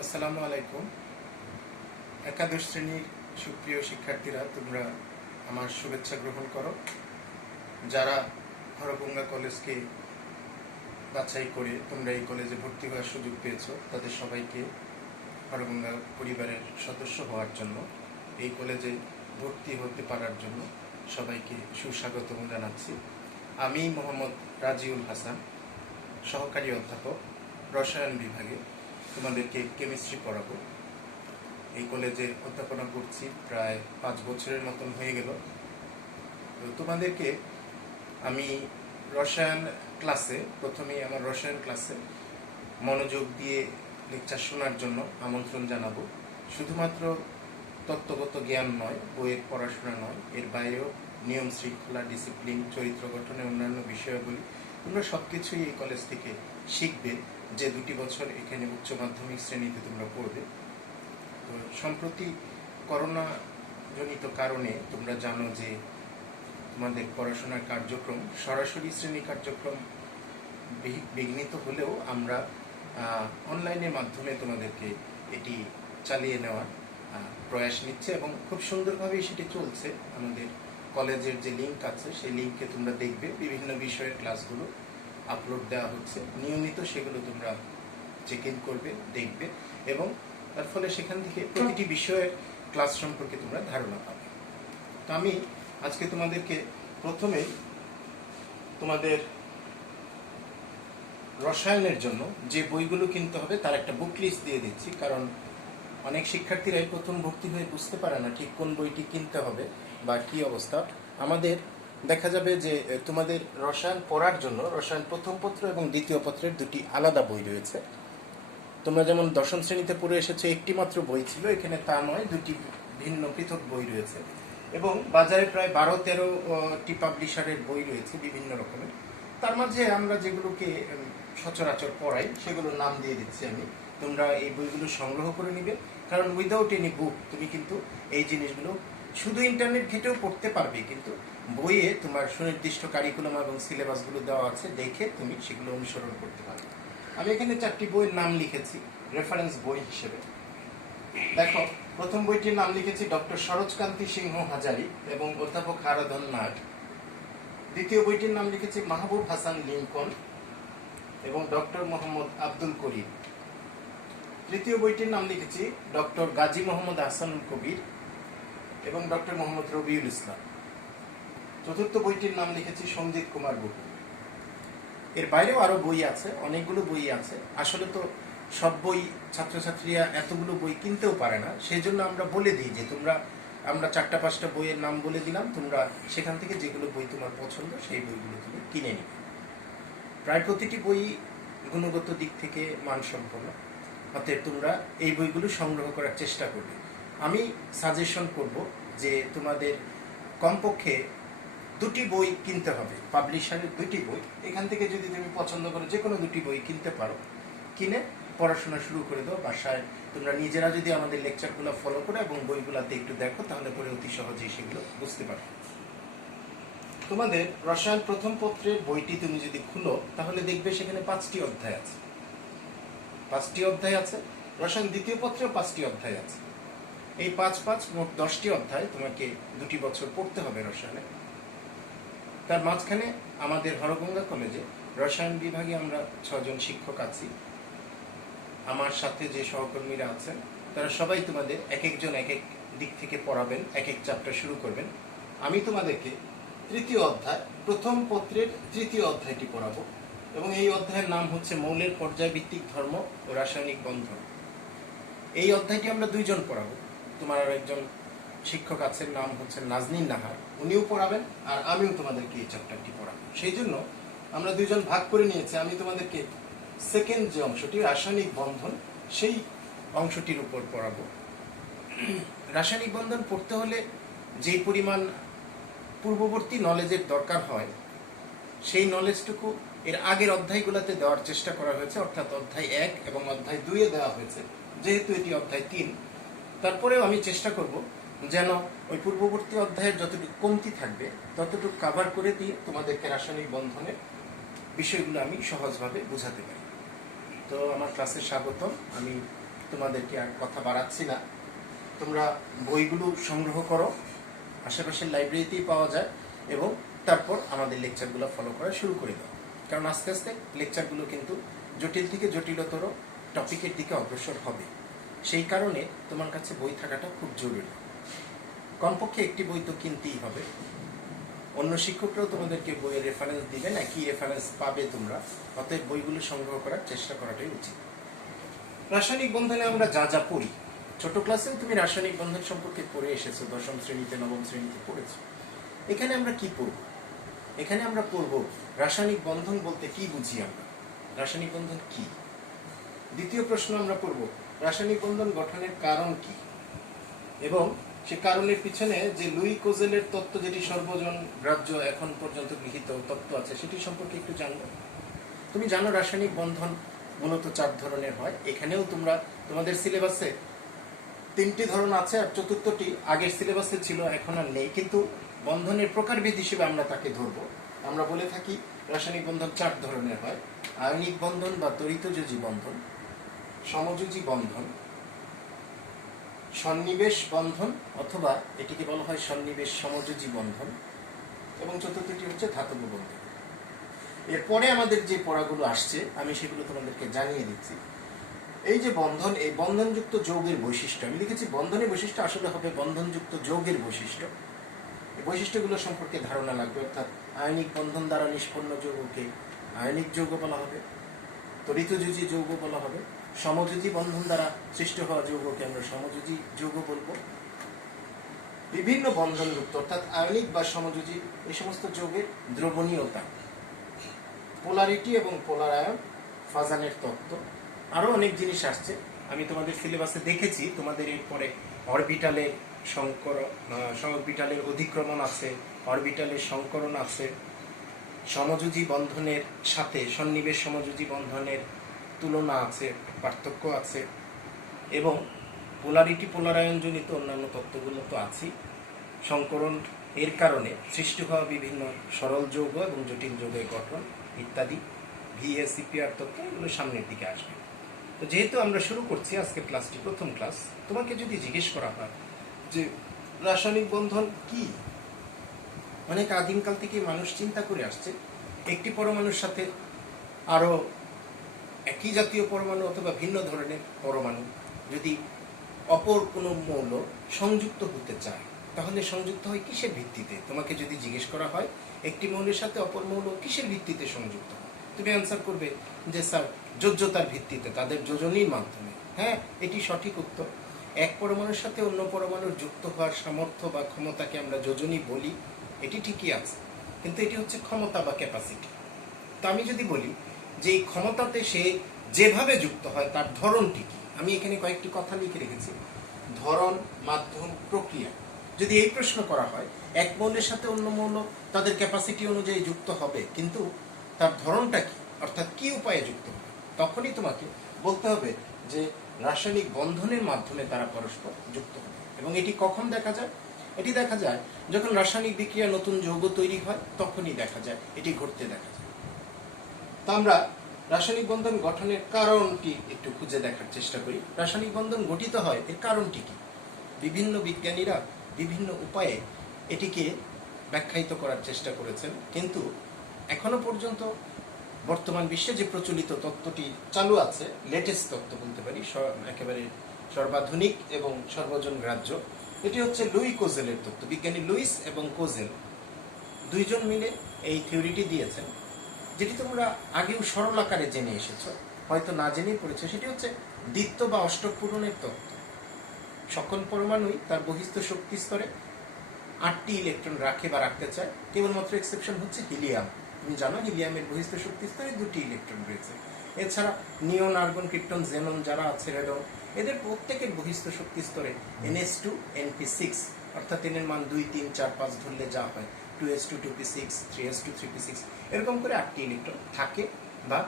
আসসালামু আলাইকুম। একাদশ শ্রেণীর সুপ্রিয় শিক্ষার্থীরা, তোমরা আমার শুভেচ্ছা গ্রহণ করো। যারা হরগঙ্গা কলেজকে বাছাই করে তোমরা এই কলেজে ভর্তি হওয়ার সুযোগ পেয়েছো, তাদের সবাইকে হরগঙ্গা পরিবারের সদস্য হওয়ার জন্য, এই কলেজে ভর্তি হতে পারার জন্য সবাইকে সুস্বাগতম জানাচ্ছি। আমি মোহাম্মদ রাজিউল হাসান, সহকারী অধ্যাপক, রসায়ন বিভাগে তোমাদেরকে কেমিস্ট্রি পড়াবো। এই কলেজে অধ্যাপনা করছি প্রায় 5 বছরের মতন হয়ে গেল। তো তোমাদেরকে আমি রসায়ন ক্লাসে, প্রথমেই আমার রসায়ন ক্লাসে মনোযোগ দিয়ে লেকচার শোনার জন্য আমন্ত্রণ জানাবো। শুধুমাত্র তত্ত্বগত জ্ঞান নয়, বইয়ের পড়াশোনা নয়, এর বাইরেও নিয়ম শৃঙ্খলা, ডিসিপ্লিন, চরিত্র গঠনের অন্যান্য বিষয়াবলী তোমরা সব কিছুই এই কলেজ থেকে শিখবে, যে 2 বছর এখানে উচ্চ মাধ্যমিক শ্রেণীতে তোমরা পড়বে। তো সম্প্রতি করোনা জনিত কারণে তোমরা জানো যে তোমাদের পড়াশোনার কার্যক্রম, সরাসরি শ্রেণী কার্যক্রম বিঘ্নিত হলেও আমরা অনলাইনের মাধ্যমে তোমাদেরকে এটি চালিয়ে নেওয়ার প্রয়াস নিচ্ছে এবং খুব সুন্দরভাবেই সেটি চলছে। আমাদের কলেজের যে লিঙ্ক আছে সেই লিঙ্কে তোমরা দেখবে বিভিন্ন বিষয়ের ক্লাসগুলো আপলোড দেওয়া হচ্ছে নিয়মিত, সেগুলো তোমরা চেক ইন করবে, দেখবে এবং তার ফলে সেখান থেকে প্রতিটি বিষয়ের ক্লাস সম্পর্কে তোমরা ধারণা পাবে। তো আমি আজকে তোমাদেরকে প্রথমে তোমাদের রসায়নের জন্য যে বইগুলো কিনতে হবে তার একটা বুক লিস্ট দিয়ে দিচ্ছি, কারণ অনেক শিক্ষার্থীরাই প্রথম ভর্তি হয়ে বুঝতে পারে না ঠিক কোন বইটি কিনতে হবে বা কি অবস্থা। আমাদের দেখা যাবে যে তোমাদের রসায়ন পড়ার জন্য রসায়ন প্রথম পত্র এবং দ্বিতীয় পত্রের 2টি আলাদা বই রয়েছে। তোমরা যেমন দশম শ্রেণীতে পড়ে এসেছো, একটি মাত্র বই ছিল, এখানে তা নয়, 2টি ভিন্ন পৃথক বই রয়েছে এবং বাজারে প্রায় 12-13টি পাবলিশারের বই রয়েছে বিভিন্ন রকমের। তার মাঝে আমরা যেগুলোকে সচরাচর পড়াই সেগুলোর নাম দিয়ে দিচ্ছি আমি। তোমরা এই বইগুলো সংগ্রহ করে নিবে, কারণ উইদাউট এনি বুক তুমি কিন্তু এই জিনিসগুলো শুধু ইন্টারনেট ঘেটেও পড়তে পারবে, কিন্তু বইয়ে তোমার সুনির্দিষ্ট কারিকুলাম এবং সিলেবাসগুলো দেওয়া আছে, দেখে তুমি সেগুলো অনুসরণ করতে পারবে। আমি এখানে 4টি বইয়ের নাম লিখেছি রেফারেন্স বই হিসেবে। দেখো, প্রথম বইটির নাম লিখেছি ডক্টর সরোজকান্তি সিংহ হাজারি এবং অধ্যাপক হারাধন নাগ। দ্বিতীয় বইটির নাম লিখেছি মাহবুব হাসান লিঙ্কন এবং ডক্টর মোহাম্মদ আব্দুল করিম। তৃতীয় বইটির নাম লিখেছি ডক্টর গাজী মোহাম্মদ আহসানুল কবির এবং ডক্টর মোহাম্মদ রবিউল ইসলাম। চতুর্থ বইটির নাম লিখেছি সঞ্জিত কুমার বকু। এর বাইরেও আরো বই আছে, অনেকগুলো বই আছে। আসলে তো সব বই ছাত্রছাত্রীরা এতগুলো বই কিনতেও পারে না, সেই জন্য আমরা বলে দিই যে আমরা 4-5টা বইয়ের নাম বলে দিলাম, তোমরা সেখান থেকে যেগুলো বই তোমার পছন্দ সেই বইগুলো তুমি কিনে নিবে। প্রায় প্রতিটি বই গুণগত দিক থেকে মানসম্পন্ন, অতএব তোমরা এই বইগুলো সংগ্রহ করার চেষ্টা করবে। আমি সাজেশন করব যে তোমাদের কমপক্ষে 2টি বই কিনতে হবে, পাবলিশারের 2টি বই। এখান থেকে যদি তুমি পছন্দ করো যে কোনো 2টি বই কিনতে পারো, কিনে পড়াশোনা শুরু করে দাও। বাসায় তোমরা নিজেরা যদি আমাদের লেকচারগুলো ফলো করো এবং বইগুলোতে একটু দেখো, তাহলে পরে অতি সহজেই সেগুলো বুঝতে পারবে। তোমাদের রসায়ন প্রথম পত্রের বইটি তুমি যদি খুলো, তাহলে দেখবে সেখানে 5টি অধ্যায় আছে। 5টি অধ্যায় আছে। রসায়ন দ্বিতীয় পত্রেও 5টি অধ্যায় আছে। এই 5-5 মোট 10টি অধ্যায় তোমাকে 2টি বছর পড়তে হবে রসায়নে। তার মাঝখানে আমাদের হরগঙ্গা কলেজে রসায়ন বিভাগে আমরা 6 জন শিক্ষক আছি। আমার সাথে যে সহকর্মীরা আছেন তারা সবাই তোমাদের এক একজন এক এক দিক থেকে পড়াবেন, এক এক চ্যাপ্টার শুরু করবেন। আমি তোমাদেরকে তৃতীয় অধ্যায়, প্রথম পত্রের 3য় অধ্যায়টি পড়াবো এবং এই অধ্যায়ের নাম হচ্ছে মৌলের পর্যায়ভিত্তিক ধর্ম ও রাসায়নিক বন্ধন। এই অধ্যায়টি আমরা 2 জন পড়াবো। তোমার আর একজন শিক্ষক আছেন, নাম হচ্ছেন নাজনীন নাহার, উনিও পড়াবেন আর আমিও তোমাদেরকে এই চ্যাপ্টারটি পড়াবো। সেই জন্য আমরা 2 জন ভাগ করে নিয়েছি। আমি তোমাদেরকে সেকেন্ড যে অংশটি রাসায়নিক বন্ধন, সেই অংশটির উপর পড়াবো। রাসায়নিক বন্ধন পড়তে হলে যেই পরিমাণ পূর্ববর্তী নলেজের দরকার হয়, সেই নলেজটুকু এর আগের অধ্যায়গুলোতে দেওয়ার চেষ্টা করা হয়েছে, অর্থাৎ অধ্যায় 1 এবং অধ্যায় 2-এ দেওয়া হয়েছে। যেহেতু এটি অধ্যায় 3, তারপরেও আমি চেষ্টা করব যেন ওই পূর্ববর্তী অধ্যায়ের যতটুকু কমতি থাকবে ততটুকু কাভার করে দিয়ে তোমাদেরকে রাসায়নিক বন্ধনের বিষয়গুলো আমি সহজভাবে বোঝাতে পারি। তো আমার ক্লাসে স্বাগতম। আমি তোমাদেরকে আর কথা বাড়াচ্ছি না। তোমরা বইগুলো সংগ্রহ করো, আশেপাশের লাইব্রেরিতেই পাওয়া যায়, এবং তারপর আমাদের লেকচারগুলো ফলো করা শুরু করে দাও। কারণ আস্তে আস্তে লেকচারগুলো কিন্তু জটিল থেকে জটিলতর টপিকের দিকে অগ্রসর হবে। সেই কারণে তোমার কাছে বই থাকাটা খুব জরুরি। কমপক্ষে একটি বই তো কিনতেই হবে। অন্য শিক্ষকরাও তোমাদেরকে বইয়ের রেফারেন্স দিবে না, কি রেফারেন্স পাবে তোমরা, অতএব বইগুলো সংগ্রহ করার চেষ্টা করাটাই উচিত। রাসায়নিক বন্ধনে আমরা যা যা পড়ি, ছোট ক্লাসেও তুমি রাসায়নিক বন্ধন সম্পর্কে পড়ে এসেছো, দশম শ্রেণীতে নবম শ্রেণীতে পড়েছো। এখানে আমরা কি পড়ব? এখানে আমরা পড়ব রাসায়নিক বন্ধন বলতে কি বুঝি আমরা, রাসায়নিক বন্ধন কি। দ্বিতীয় প্রশ্ন আমরা পড়ব রাসায়নিক বন্ধন গঠনের কারণ কি, এবং সে কারণের পিছনে যে লুই কোজেলের তত্ত্ব, যেটি সর্বজন গ্রাহ্য এখন পর্যন্ত গৃহীত তত্ত্ব আছে, সেটি সম্পর্কে একটু জানবো। তুমি জানো রাসায়নিক বন্ধন মূলত 4 ধরনের হয়। এখানেও তোমরা তোমাদের সিলেবাসে 3টি ধরন আছে, আর চতুর্থটি আগের সিলেবাসে ছিল, এখন আর নেই। কিন্তু বন্ধনের প্রকারভেদ হিসেবে আমরা তাকে ধরবো। আমরা বলে থাকি রাসায়নিক বন্ধন 4 ধরনের হয়: আয়নিক বন্ধন বা তড়িৎযোজী বন্ধন, সমযোজী বন্ধন, সন্নিবেশ বন্ধন, অথবা এটিকে বলা হয় সন্নিবেশ সমযোজী বন্ধন, এবং চতুর্থটি হচ্ছে ধাতব বন্ধন। এরপরে আমাদের যে পড়াগুলো আসছে আমি সেগুলো তোমাদেরকে জানিয়ে দিচ্ছি। এই যে বন্ধন, এই বন্ধনযুক্ত যৌগের বৈশিষ্ট্য, আমি লিখেছি বন্ধনের বৈশিষ্ট্য, আসলে হবে বন্ধনযুক্ত যৌগের বৈশিষ্ট্য। এই বৈশিষ্ট্যগুলো সম্পর্কে ধারণা লাগবে। অর্থাৎ আয়নিক বন্ধন দ্বারা নিষ্পন্ন যৌগকে আয়নিক যৌগ বলা হবে, তড়িৎযোজী যৌগ বলা হবে, সমযোজী বন্ধন দ্বারা সৃষ্ট হওয়া যৌগকে আমরা সমযোজী যৌগ বলবো। বিভিন্ন বন্ধনযুক্ত অর্থাৎ আয়নিক বা সমযোজী এই সমস্ত যৌগের দ্রবণীয়তা, পোলারিটি এবং পোলার আয়ন, ফাজানের তত্ত্ব, আরো অনেক জিনিস আসছে। আমি তোমাদের সিলেবাসে দেখেছি তোমাদের এরপরে অরবিটালের অরবিটালের অধিক্রমণ আছে, অরবিটালের সংকরণ আছে, সমযোজী বন্ধনের সাথে সন্নিবেশ সমযোজী বন্ধনের তুলনা আছে, পার্থক্য আছে, এবং পোলারিটি পোলারায়নজনিত অন্যান্য তত্ত্বগুলো তো আছেই। সংকরণ এর কারণে সৃষ্টি হওয়া বিভিন্ন সরল যৌগ এবং জটিল যৌগের গঠন ইত্যাদি, ভিএসিপিআর তত্ত্ব, এগুলো সামনের দিকে আসবে। তো যেহেতু আমরা শুরু করছি আজকে ক্লাসটি, প্রথম ক্লাস, তোমাকে যদি জিজ্ঞেস করা হয় যে রাসায়নিক বন্ধন কি, অনেক আদিমকাল থেকে মানুষ চিন্তা করে আসছে একটি পরমাণুর সাথে আরো একই জাতীয় পরমাণু অথবা ভিন্ন ধরনের পরমাণু যদি অপর কোনো মৌল সংযুক্ত হতে চায়, তাহলে সংযুক্ত হয় কিসের ভিত্তিতে? তোমাকে যদি জিজ্ঞেস করা হয় একটি মৌলের সাথে অপর মৌল কিসের ভিত্তিতে সংযুক্ত হয়, তুমি অ্যান্সার করবে যে স্যার যোজ্যতার ভিত্তিতে, তাদের যোজনীর মাধ্যমে। হ্যাঁ, এটি সঠিক উত্তর। এক পরমাণুর সাথে অন্য পরমাণুর যুক্ত হওয়ার সামর্থ্য বা ক্ষমতাকে আমরা যোজনী বলি, এটি ঠিকই আছে, কিন্তু এটি হচ্ছে ক্ষমতা বা ক্যাপাসিটি। তো আমি যদি বলি যে এই ক্ষমতাতে সে যেভাবে যুক্ত হয় তার ধরনটি কি, আমি এখানে কয়েকটি কথা লিখে রেখেছি: ধরন, মাধ্যম, প্রক্রিয়া। যদি এই প্রশ্ন করা হয় এক মৌলের সাথে অন্য মৌল তাদের ক্যাপাসিটি অনুযায়ী যুক্ত হবে, কিন্তু তার ধরনটা কি, অর্থাৎ কি উপায়ে যুক্ত হবে, তখনই তোমাকে বলতে হবে যে রাসায়নিক বন্ধনের মাধ্যমে তারা পরস্পর যুক্ত হবে। এবং এটি কখন দেখা যায়? এটি দেখা যায় যখন রাসায়নিক বিক্রিয়া নতুন যৌগ তৈরি হয়, তখনই দেখা যায়, এটি ঘটতে দেখা যায়। তা আমরা রাসায়নিক বন্ধন গঠনের কারণটি একটু খুঁজে দেখার চেষ্টা করি। রাসায়নিক বন্ধন গঠিত হয় এর কারণটি কি? বিভিন্ন বিজ্ঞানীরা বিভিন্ন উপায়ে এটিকে ব্যাখ্যায়িত করার চেষ্টা করেছেন, কিন্তু এখনো পর্যন্ত বর্তমান বিশ্বে যে প্রচলিত তত্ত্বটি চালু আছে, লেটেস্ট তত্ত্ব বলতে পারি, একেবারে সর্বাধুনিক এবং সর্বজন গ্রাহ্য, এটি হচ্ছে লুই কোজেলের তত্ত্ব। বিজ্ঞানী লুইস এবং কোজেল দুইজন মিলে এই থিওরিটি দিয়েছেন, যেটি তোমরা আগেও সরল আকারে জেনে এসেছো, হয়তো না জেনেই পড়েছো। সেটি হচ্ছে দ্বিত্ব বা অষ্টক পূরণের তত্ত্ব। সকল পরমাণুই তার বহিস্থ শক্তি স্তরে 8টি ইলেকট্রন রাখে বা রাখতে চায়, কেবলমাত্র এক্সেপশন হচ্ছে হিলিয়াম। তুমি জানো হিলিয়ামের বহিস্থ শক্তি স্তরে 2টি ইলেকট্রন রয়েছে। এছাড়া নিয়ন, আর্গন, ক্রিপ্টন, জেনন যারা আছে, রেডন, এদের প্রত্যেকের বহিস্থ শক্তি স্তরে NH2 NP6, অর্থাৎ n এর মান 2 3 4 5 ধরলে যা হয় 2s2 2p6 3s2 3p6, এরকম করে 8টি ইলেকট্রন থাকে, বা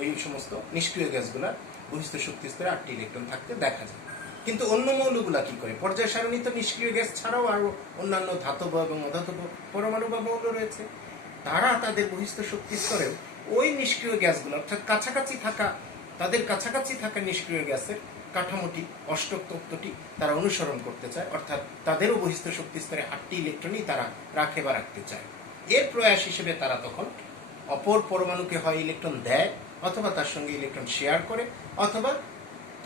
ওই সমস্ত নিষ্ক্রিয় গ্যাসগুলার বহিস্থ শক্তি স্তরে 8টি ইলেকট্রন থাকতে দেখা যায়। কিন্তু অন্য মৌলগুলা কি করে? পর্যায় সারণী তো নিষ্ক্রিয় গ্যাস ছাড়াও আরো অন্যান্য ধাতব এবং অধাতব পরমাণু বা মৌল রয়েছে, তারা তাদের বহিস্থ শক্তি স্তরেও ওই নিষ্ক্রিয় গ্যাসগুলো, অর্থাৎ কাছাকাছি থাকা, তাদের কাছাকাছি থাকা নিষ্ক্রিয় গ্যাসের কাঠামোটি অষ্টক তত্ত্বটি তারা অনুসরণ করতে চায়, অর্থাৎ তাদেরও বহিস্থ শক্তি স্তরে 8টি ইলেকট্রনই তারা রাখে বা রাখতে চায়। এর প্রয়াস হিসেবে তারা তখন অপর পরমাণুকে হয় ইলেকট্রন দেয়, অথবা তার সঙ্গে ইলেকট্রন শেয়ার করে, অথবা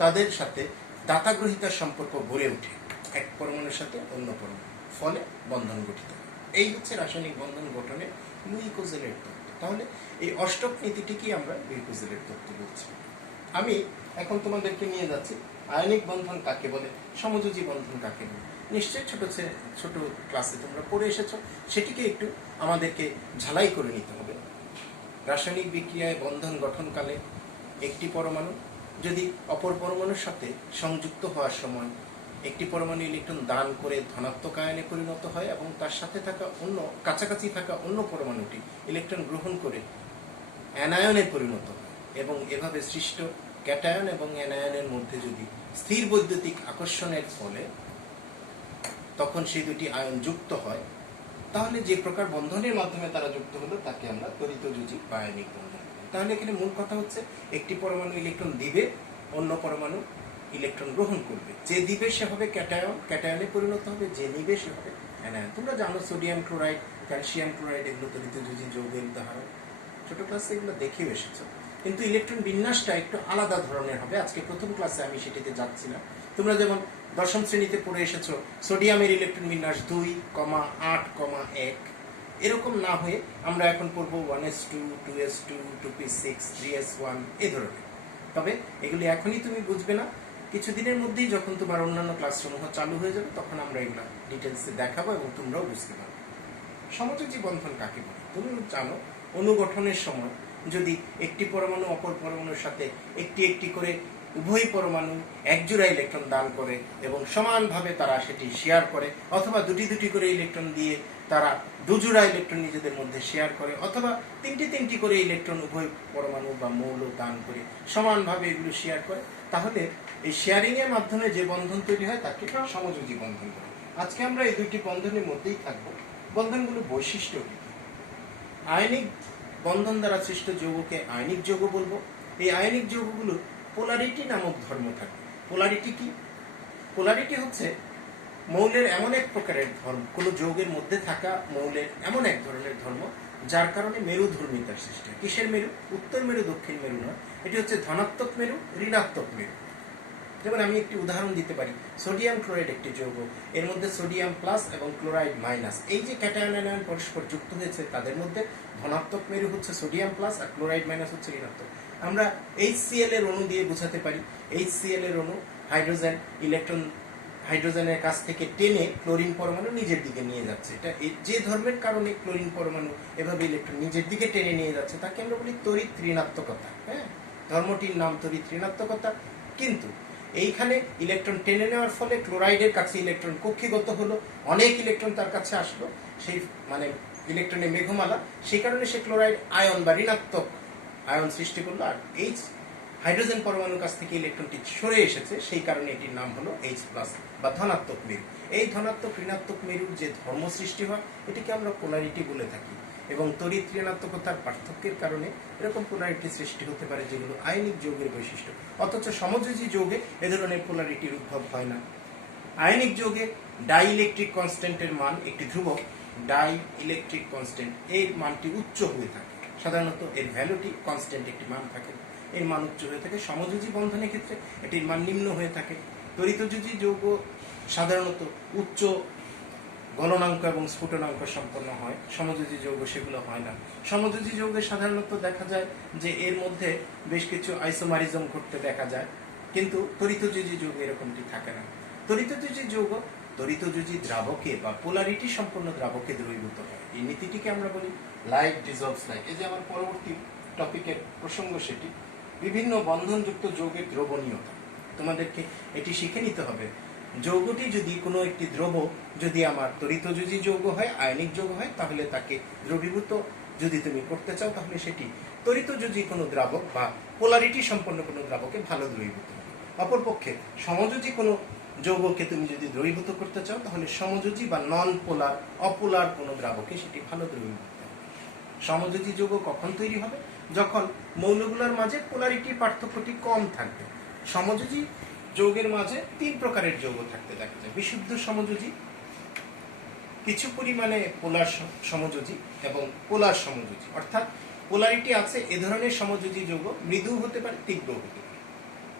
তাদের সাথে দাতাগ্রহিতার সম্পর্ক গড়ে ওঠে এক পরমাণুর সাথে অন্য পরমাণু, ফলে বন্ধন গঠিত হয়। এই হচ্ছে রাসায়নিক বন্ধন গঠনের লুই কোজেলের তত্ত্ব। তাহলে এই অষ্টক নীতিটিকেই আমরা লুই কোজেলের তত্ত্ব বলছি। আমি এখন তোমাদেরকে নিয়ে যাচ্ছি আয়নিক বন্ধন কাকে বলে, সমযোজী বন্ধন কাকে বলে। নিশ্চয়ই ছোট ক্লাসে তোমরা পড়ে এসেছো, সেটিকে একটু আমাদেরকে ঝালাই করে নিতে হবে। রাসায়নিক বিক্রিয়ায় বন্ধন গঠনকালে একটি পরমাণু যদি অপর পরমাণুর সাথে সংযুক্ত হওয়ার সময় একটি পরমাণু ইলেকট্রন দান করে ধনাত্মক আয়নে পরিণত হয় এবং তার সাথে থাকা কাছাকাছি থাকা অন্য পরমাণুটি ইলেকট্রন গ্রহণ করে অ্যানায়নে পরিণত হয়, এবং এভাবে সৃষ্ট ক্যাটায়ন এবং অ্যানায়নের মধ্যে যদি স্থির বৈদ্যুতিক আকর্ষণের ফলে তখন সেই দুটি আয়ন যুক্ত হয়, তাহলে যে প্রকার বন্ধনের মাধ্যমে তারা যুক্ত হলো তাকে আমরা তড়িৎযোজী বা আয়নিক বন্ধন। তাহলে এখানে মূল কথা হচ্ছে একটি পরমাণু ইলেকট্রন দিবে, অন্য পরমাণু ইলেকট্রন গ্রহণ করবে। যে দিবে সে হবে ক্যাটায়ন, ক্যাটায়নে পরিণত হবে, যে নিবে সে হবে অ্যানায়ন। তোমরা জানো সোডিয়াম ক্লোরাইড, ক্যালসিয়াম ক্লোরাইড এগুলো তড়িৎযোজী যৌগের উদাহরণ, ছোট ক্লাসে এগুলো দেখেও এসেছো। কিন্তু ইলেকট্রন বিন্যাসটা একটু আলাদা ধরনের হবে। আজকে প্রথম ক্লাসে আমি সেটিতে যাচ্ছি না। তোমরা যেমন দশম শ্রেণীতে পড়ে এসেছো সোডিয়ামের ইলেকট্রন বিন্যাস 2,8,1, এরকম না হয়ে আমরা এখন পড়বো 1s2, 2s2, 2p6, 3s1 এ ধরনের। তবে এগুলি এখনই তুমি বুঝবে না, কিছুদিনের মধ্যেই যখন তোমার অন্যান্য ক্লাসসমূহ চালু হয়ে যাবে তখন আমরা এগুলো ডিটেলসে দেখাবো এবং তোমরাও বুঝতে পারবে। সমযোজী বন্ধন কাকে বলে? তুমি জানো অনুগঠনের সময় যদি একটি পরমাণু অপর পরমাণুর সাথে একটি একটি করে উভয় পরমাণু একজোড়া ইলেকট্রন দান করে এবং সমানভাবে তারা সেটি শেয়ার করে, অথবা দুটি দুটি করে ইলেকট্রন দিয়ে তারা দুজোড়া ইলেকট্রন নিজেদের মধ্যে শেয়ার করে, অথবা তিনটি করে ইলেকট্রন উভয় পরমাণু বা মৌল দান করে সমানভাবে এগুলো শেয়ার করে, তাহলে এই শেয়ারিং এর মাধ্যমে যে বন্ধন তৈরি হয় তাকে সমযোজী বন্ধন বলে। আজকে আমরা এই দুইটি বন্ধনের মধ্যেই থাকবো। বন্ধনগুলোর বৈশিষ্ট্য কি? আয়নিক বন্ধন দ্বারা সৃষ্ট যৌগকে আয়নিক যৌগ বলবো। এই আয়নিক যৌগগুলোর পোলারিটি নামক ধর্ম থাকে। পোলারিটি কি? পোলারিটি হচ্ছে মৌলের এমন এক প্রকারের ধর্ম, কোনো যৌগের মধ্যে থাকা মৌলের এমন এক ধরনের ধর্ম যার কারণে মেরুধর্মিতার সৃষ্টি হয়। কিসের মেরু? উত্তর মেরু দক্ষিণ মেরু নয়, এটি হচ্ছে ধনাত্মক মেরু, ঋণাত্মক মেরু। যেমন আমি একটি উদাহরণ দিতে পারি, সোডিয়াম ক্লোরাইড একটি যৌগ, এর মধ্যে সোডিয়াম প্লাস এবং ক্লোরাইড মাইনাস, এই যে ক্যাটায়ন অ্যানায়ন পরস্পর যুক্ত হয়েছে তাদের মধ্যে ধনাত্মক মেরু হচ্ছে সোডিয়াম প্লাস আর ক্লোরাইড মাইনাস হচ্ছে ঋণাত্মক। আমরা HCl এর অণু দিয়ে বোঝাতে পারি। HCl এর অণু হাইড্রোজেন ইলেকট্রন হাইড্রোজেনের কাছ থেকে টেনে ক্লোরিন পরমাণু নিজের দিকে নিয়ে যাচ্ছে। এটা যে ধর্মের কারণে ক্লোরিন পরমাণু এভাবে ইলেকট্রন নিজের দিকে টেনে নিয়ে যাচ্ছে তাকে আমরা বলি তড়িৎ ঋণাত্মকতা। হ্যাঁ, ধর্মটির নাম তড়িৎ ঋণাত্মকতা। কিন্তু এইখানে ইলেকট্রন টেনে নেওয়ার ফলে ক্লোরাইডের কাছে ইলেকট্রন কক্ষিগত হলো, অনেক ইলেকট্রন তার কাছে আসলো, সেই মানে ইলেকট্রনের মেঘমালা, সেই কারণে সে ক্লোরাইড আয়ন বা ঋণাত্মক আয়ন সৃষ্টি করলো। আর H হাইড্রোজেন পরমাণুর কাছ থেকে ইলেকট্রনটি সরে এসেছে, সেই কারণে এটির নাম হলো H+ বা ধনাত্মক মেরু। এই ধনাত্মক ঋণাত্মক মেরুর যে ধর্ম সৃষ্টি হয় এটিকে আমরা পোলারিটি বলে থাকি। এবং তড়িৎ ঋণাত্মকতার পার্থক্যের কারণে এরকম পোলারিটি সৃষ্টি হতে পারে যেগুলো আয়নিক যৌগের বৈশিষ্ট্য। অথচ সমযোজী যৌগে এ ধরনের পোলারিটির উদ্ভব হয় না। আয়নিক যৌগে ডাই ইলেকট্রিক কনস্ট্যান্টের মান একটি ধ্রুবক, ডাই ইলেকট্রিক কনস্ট্যান্ট, এর মানটি উচ্চ হয়ে থাকে। সাধারণত এর ভ্যালুটি কনস্ট্যান্ট একটি মান থাকে, এর মান উচ্চ হয়ে থাকে। সমযোজী বন্ধনের ক্ষেত্রে এটির মান নিম্ন হয়ে থাকে। তড়িৎযোজী যৌগ সাধারণত উচ্চ গলনাঙ্ক এবং স্ফুটনাঙ্ক সম্পন্ন হয়, সমযোজী যৌগ সেগুলো হয় না। সমযোজী যৌগে সাধারণত দেখা যায় যে এর মধ্যে বেশ কিছু আইসোমারিজম ঘটতে দেখা যায়, কিন্তু তড়িৎযোজী যৌগে এরকমটি থাকে না। তড়িৎযোজী যৌগ তড়িৎযোজী দ্রাবকে বা পোলারিটি সম্পন্ন দ্রাবকে দ্রবীভূত হয়। এই নীতিটিকে আমরা বলি লাইক ডিজলভস লাইক। এই যে আমার পরবর্তী টপিকের প্রসঙ্গ, সেটি বিভিন্ন বন্ধনযুক্ত যৌগের দ্রবণীয়তা। তোমাদেরকে এটি শিখে নিতে হবে। যৌগটি যদি কোনো একটি দ্রব যদি আমার তড়িৎযোজী যৌগ হয়, আয়নিক যৌগ হয়, তাহলে তাকে দ্রবীভূত যদি তুমি করতে চাও তাহলে সেটি তড়িৎযোজী কোনো দ্রাবক বা পোলারিটি সম্পন্ন কোনো দ্রাবকে ভালো দ্রবীভূত হবে। অপরপক্ষে সমযোজী কোনো যৌগকে তুমি যদি দ্রবীভূত করতে চাও তাহলে সমযোজী বা নন পোলার অপোলার কোনো দ্রাবকে সেটি ভালো দ্রবীভূত হবে। সমযোজী যৌগ কখন তৈরি হবে? যখন মৌলগুলোর মাঝে পোলারিটি পার্থক্যটি কম থাকবে। সমযোজী যৌগের মাঝে 3 প্রকারের যৌগ থাকতে দেখা যায়। বিশুদ্ধ সমযোজী, কিছু পরিমাণে পোলার সমযোজী এবং পোলার সমযোজী, অর্থাৎ পোলারিটি আছে এ ধরনের সমযোজী যৌগ মৃদু হতে পারে, তীব্র হতে পারে।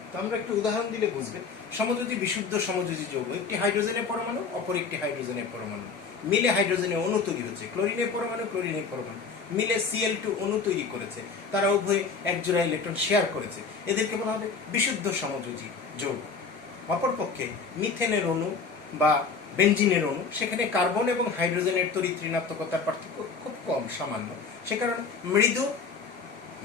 তো আমরা একটু উদাহরণ দিলে বুঝবে। সমযোজী বিশুদ্ধ সমযোজী যৌগ, একটি হাইড্রোজেনের পরমাণু অপর একটি হাইড্রোজেনের পরমাণু মিলে হাইড্রোজেনের অণু তৈরি হচ্ছে, ক্লোরিনের পরমাণু ক্লোরিনের পরমাণু মিলে Cl2 অণু তৈরি করেছে, তারা উভয়ে এক জোড়া ইলেকট্রন শেয়ার করেছে, এদেরকে বলা হবে বিশুদ্ধ সমযোজী যৌগ। অপরপক্ষে মিথেনের অণু বা বেনজিনের অণু, সেখানে কার্বন এবং হাইড্রোজেনের তড়িৎ ঋণাত্মকতার পার্থক্য খুব কম, সামান্য, সে কারণে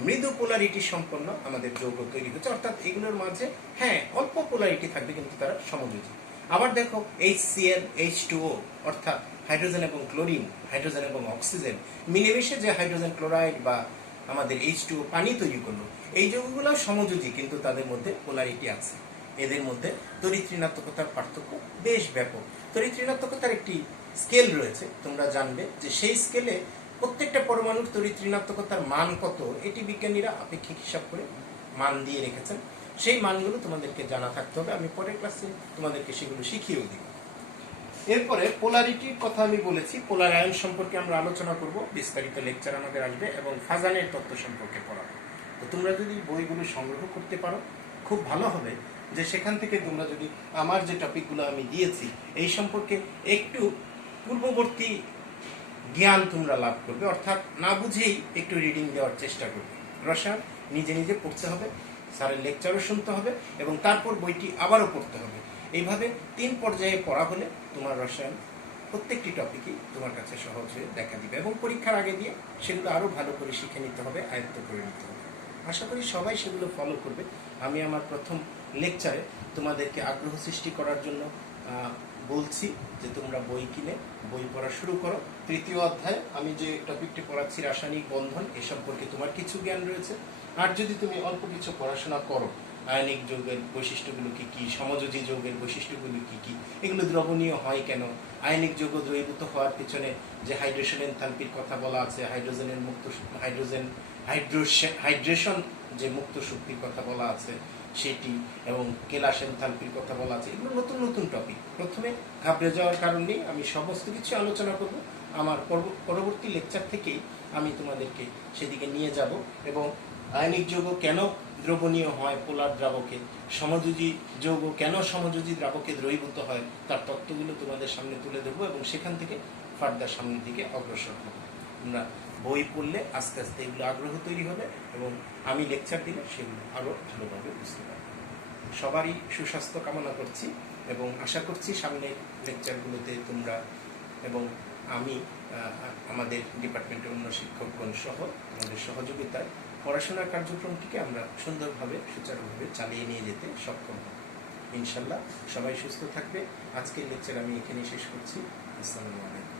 মৃদু পোলারিটি সম্পন্ন আমাদের যৌগ তৈরি হচ্ছে, অর্থাৎ এগুলোর মাঝে হ্যাঁ অল্প পোলারিটি থাকবে কিন্তু তারা সমযোজী। আবার দেখো HCl H2O, অর্থাৎ হাইড্রোজেন এবং ক্লোরিন, হাইড্রোজেন এবং অক্সিজেন মিলেমিশে যে হাইড্রোজেন ক্লোরাইড বা আমাদের H2O পানি তৈরি করলো, এই যৌগগুলো সমযোজী কিন্তু তাদের মধ্যে পোলারিটি আছে। এদের মধ্যে তড়িৎ ঋণাত্মকতার পার্থক্য বেশ ব্যাপক। তড়িৎ ঋণাত্মকতার একটি স্কেল রয়েছে, তোমরা জানবে যে সেই স্কেলে প্রত্যেকটা পরমাণুর তড়িৎ ঋণাত্মকতার মান কত, এটি বিজ্ঞানীরা আপেক্ষিক হিসাব করে মান দিয়ে রেখেছেন। সেই মানগুলো তোমাদেরকে জানা থাকতে হবে, আমি পরের ক্লাসে তোমাদেরকে সেগুলো শিখিয়েও দিব। এরপরে পোলারিটির কথা আমি বলেছি, পোলার আয়ন সম্পর্কে আমরা আলোচনা করব, বিস্তারিত লেকচার আমাদের আসবে এবং ফাজানের তত্ত্ব সম্পর্কে পড়াবো। তো তোমরা যদি বইগুলো সংগ্রহ করতে পারো খুব ভালো হবে, যে সেখান থেকে তোমরা যদি আমার যে টপিকগুলো আমি দিয়েছি এই সম্পর্কে একটু পূর্ববর্তী জ্ঞান তোমরা লাভ করবে, অর্থাৎ না বুঝেই একটু রিডিং দেওয়ার চেষ্টা করবে। রসায়ন নিজে নিজে পড়তে হবে, স্যারের লেকচারও শুনতে হবে এবং তারপর বইটি আবারও পড়তে হবে। এইভাবে 3 পর্যায়ে পড়া হলে তোমার রসায়ন প্রত্যেকটি টপিকই তোমার কাছে সহজ হয়ে দেখা দিবে এবং পরীক্ষার আগে দিয়ে সেগুলো আরও ভালো করে শিখে নিতে হবে, আয়ত্ত করে নিতে হবে। আশা করি সবাই সেগুলো ফলো করবে। আমি আমার প্রথম লেকচারে তোমাদেরকে আগ্রহ সৃষ্টি করার জন্য বলছি যে তোমরা বই কিনে বই পড়া শুরু করো। 3য় অধ্যায়ে আমি যে টপিকটি পড়াচ্ছি রাসায়নিক বন্ধন, এ সম্পর্কে তোমার কিছু জ্ঞান রয়েছে। আর যদি তুমি অল্প কিছু পড়াশোনা করো, আয়নিক যৌগের বৈশিষ্ট্যগুলো কি কি, সমযোজী যৌগের বৈশিষ্ট্যগুলো কি কি, এগুলো দ্রবণীয় হয় কেন, আয়নিক যৌগ দ্রবীভূত হওয়ার পিছনে যে হাইড্রেশন এনথালপির কথা বলা আছে, হাইড্রোজেনের মুক্ত হাইড্রেশন যে মুক্ত শক্তির কথা বলা আছে সেটি, এবং কেলাস এনথালপির কথা বলা আছে, এগুলো নতুন নতুন টপিক। প্রথমে ঘাবড়ে যাওয়ার কারণ নেই, আমি সমস্ত কিছু আলোচনা করব। আমার পরবর্তী লেকচার থেকেই আমি তোমাদেরকে সেদিকে নিয়ে যাব এবং আয়নিক যৌগ কেন দ্রবণীয় হয় পোলার দ্রাবকে, সমযোজী যৌগ কেন সমযোজী দ্রাবকে দ্রবীভূত হয়, তার তত্ত্বগুলো তোমাদের সামনে তুলে ধরবো এবং সেখান থেকে ফার্দার সামনের দিকে অগ্রসর হব। তোমরা বই পড়লে আস্তে আস্তে এগুলো আগ্রহ তৈরি হবে এবং আমি লেকচার দিলে সেগুলো আরও ভালোভাবে বুঝতে পারবে। সবারই সুস্বাস্থ্য কামনা করছি এবং আশা করছি সামনের লেকচারগুলোতে তোমরা এবং আমি আমাদের ডিপার্টমেন্টের অন্য শিক্ষকগণ সহ আমাদের সহযোগিতায় পড়াশোনার কার্যক্রমটিকে আমরা সুন্দরভাবে সুচারুভাবে চালিয়ে নিয়ে যেতে সক্ষম হব ইনশাল্লাহ। সবাই সুস্থ থাকবে। আজকের লেকচার আমি এখানেই শেষ করছি। আসসালামু আলাইকুম।